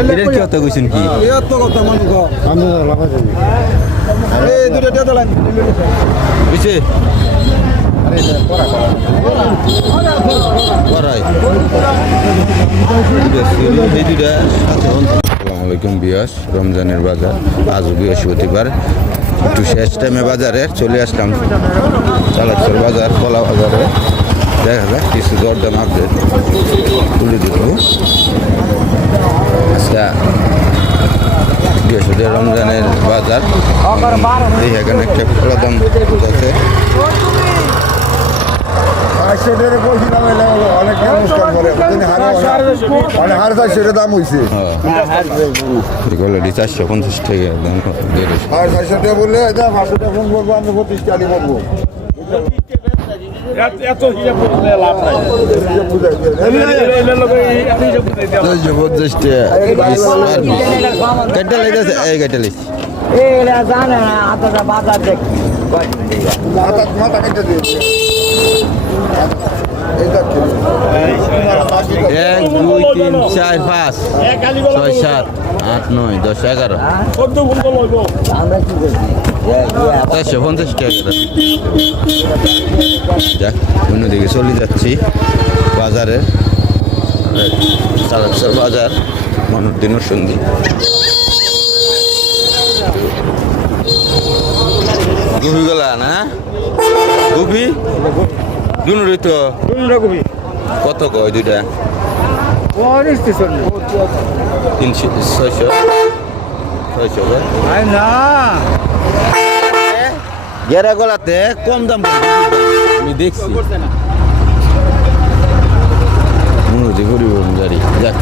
এটার কি কথা কইছেন কি? এত কথা মানুষ। আমি লাগাই এই দুটো দিয়ে দিলাম বুঝছে করাই। এই দুটা আসসালামু আলাইকুম বিয়াস রমজানের বাজার আজ বৃহস্পতিবার। একটু শেষ টাইমে বাজারে চলে আসলাম। চালাচ্ছর বাজার কলা বাজারে। দেখা যাক কিছু দরদাম আপডেট তুলে দেবো আজকে বৃহস্পতিবার রমজানের বাজার। এই এখানে একটা কলা দাম আছে। এগুলো চারশো পঞ্চাশ টাকা দাম বললে টাকা করব এত হিসাব করতে লাভ নাই। চারশো কেটে লেগেছে এই কেটে লেগেছে এরা জানে না আতটা বাজার দেখি মাথা মাথা কেটে দিয়ে এক দুই তিন চার পাঁচ ছয় সাত আট নয় দশ এগারো। চারশো পঞ্চাশ টাকা যাক অন্যদিকে চলে যাচ্ছি বাজারে। চালাচ্ছর বাজার মানুষ দিনের সন্ধি গুপি গলা না? গুপি? দুনুরই তো। কত কয় দুইটা? তিনশো ছয়শো ছয়শো কয়? গেরা গলাতে কম দাম আমি দেখছি। মনোজি পরিবহন গাড়ি যাক।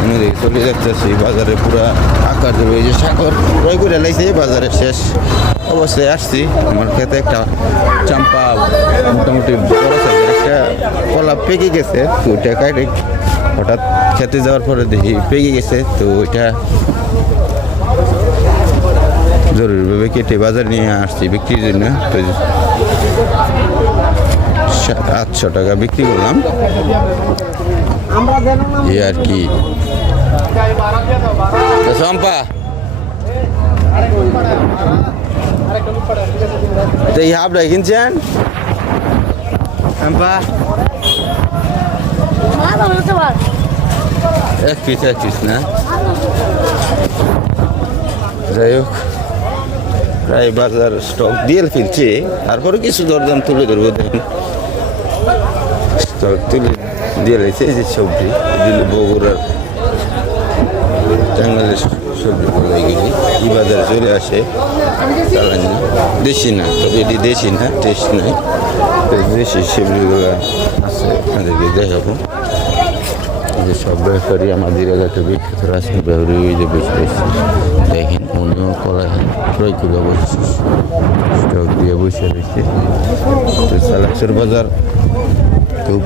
মনোজি চলে যাচ্ছি বাজারে পুরা আকার এই যে সাগর ক্রয় করে লাইছে বাজারে শেষ অবস্থায় আসছি। আমার খেতে একটা চাম্পা মোটামুটি বড় সাইজের একটা কলা পেকে গেছে তো ওইটা কাটে হঠাৎ খেতে যাওয়ার পরে দেখি পেকে গেছে তো ওইটা জরুরিভাবে কেটে বাজার নিয়ে আসছি বিক্রির জন্য। তো আটশো টাকা বিক্রি করলাম। এই আর কি। তো শম্পা। তো এই হাফটাই কিনছেন? শম্পা। এক পিস এক পিস না? যাই হোক। প্রায় বাজার স্টক দিয়ে ফেলছে। তারপরে কিছু দরদাম তুলে ধরবো দেখুন স্টক তুলে দিয়ে রয়েছে যে সবজি, দিল বগুড়ার টাঙ্গালের সবজি বলে গেলে এই বাজারে চলে আসে। দেশি না, তবে এটি দেশি না, টেস্ট নাই। দেশি সবজিগুলো আছে, আপনাদেরকে দেখাবো। যে সব ব্যাপারী আমাদের এলাকায় বিখ্যাত রাসায়নিক ব্যাপারী ওই যে বসে রয়েছে দেখেন উনিও কলা ক্রয় করে বসছে স্টক দিয়ে বসে রয়েছে। তো সালাক্সের বাজার খুব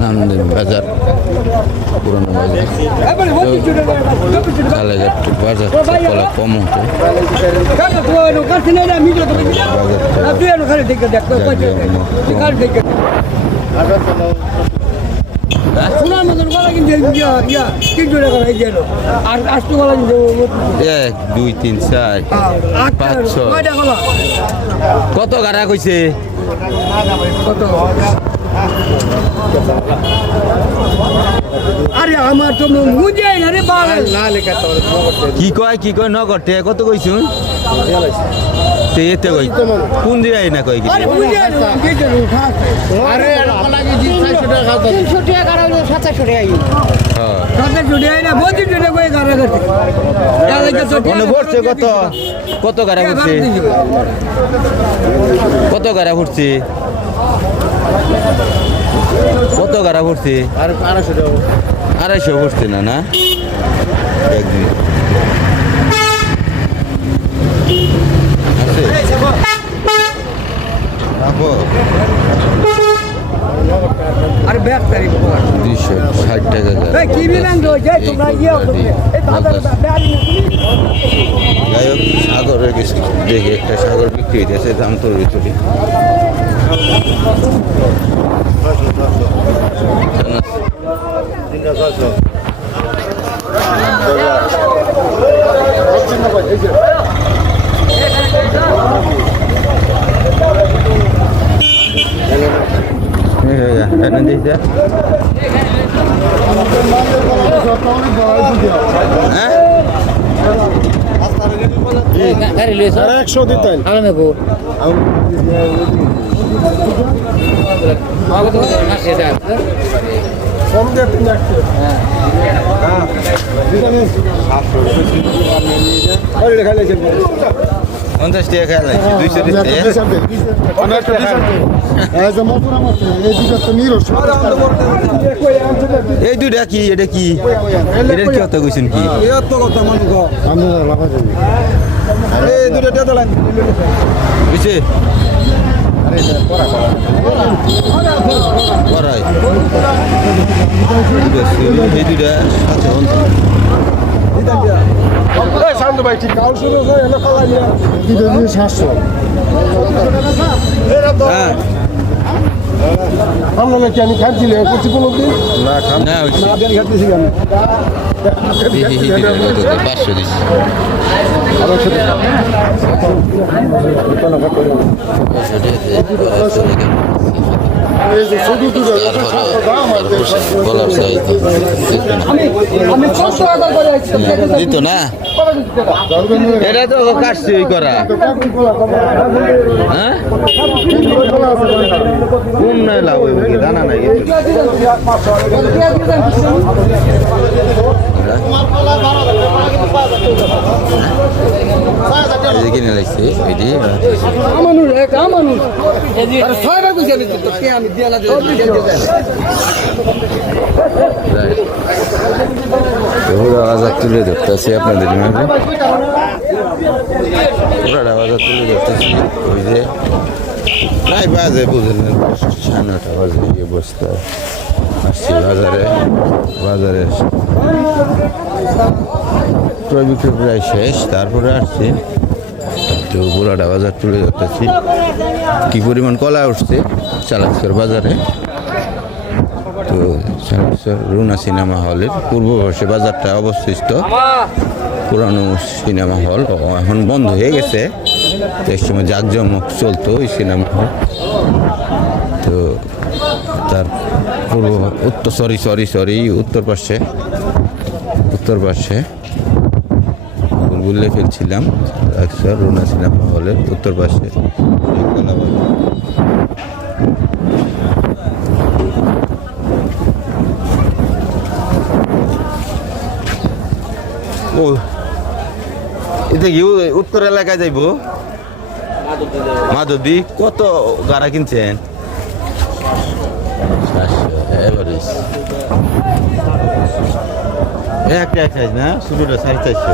নামদানি বাজার পুরনো বাজার। কালাঘাট বাজার কলা কম হতো। এক দুই তিন চার পাঁচ ছয় কত গাড়া কইছে আরে আমার তো মুজে কি কয় কি কয় তে কত কইছুন তে এতে কই কোন দিয়াই না কয় কি আরে কারও না বলছি করে কারও মনে পড়ছে কত? কত গাড়া উঠছে কত গাড়া উঠছে কত গাড়া উঠছে আড়াইশো উঠছে না না? রাখো। আরে ব্যাগ তারিখ পঁচিশশো ষাট টাকা যাই হোক সাগরের কিছু দেখে একটা সাগর বিক্রি হইতেছে দাম তোর ভিতরে Thank you. গাড়ি লইছো একশো দিতেন মাসে দাও কম দিয়ে তিন একশো হ্যাঁ পঞ্চাশ টাকা খেয়াল আছে দুইশো দিতে এই দুইটা কি এটা কি? এটার কি কথা কইছেন কি? এত কথা মানুষ এই দুটো দিয়ে দিলেন বুঝছে? করাই এই দুইটা সাথে পঞ্চাশ শান্ত ভাই ঠিক কাউ শুরু এনে খাওয়া নিয়ে হ্যাঁ। আমরা নাকি আমি খাচ্ছিল করছি কোনো দিন না না খাচ্ছি কেন? পাঁচশো দিচ্ছি দিত না। এটা তো কাটছি ওই করা। হ্যাঁ? কোন নয় লাভ হইব কি জানা নাই কিনে লাগছে এটি আমানুর এক আমানুর আরে ছয়বার কইছি আমি তো কে আমি দিয়া না পুরো আজাদ তুলে ধরতেছি আপনাদের মাঝে পুরো আজাদ তুলে ধরতেছি ওই যে নাই বাজে বুঝলেন সাড়ে নটা বাজে এই অবস্থা। আসছি বাজারে বাজারে ক্রয় বিক্রয় প্রায় শেষ, তারপরে আসছি। তো বুড়াটা বাজার তুলে ধরতেছি কি পরিমাণ কলা উঠছে? চালাকসর বাজারে। তো চালাকসর রুনা সিনেমা হলের পূর্ব পাশে বাজারটা অবস্থিত। পুরানো সিনেমা হল, এখন বন্ধ হয়ে গেছে। এক সময় জাঁকজমক চলতো ওই সিনেমা তো তার পূর্ব উত্তর সরি সরি সরি উত্তর পাশে উত্তর পাশে ভুল বলে ফেলছিলাম একশো রুনা সিনেমা হলের উত্তর পাশে ও উত্তর এলাকায় যাইব? মাধবী কত গাড়া কিনছেন? এক সাইজ না? শুরুটা সাড়ে চারশো।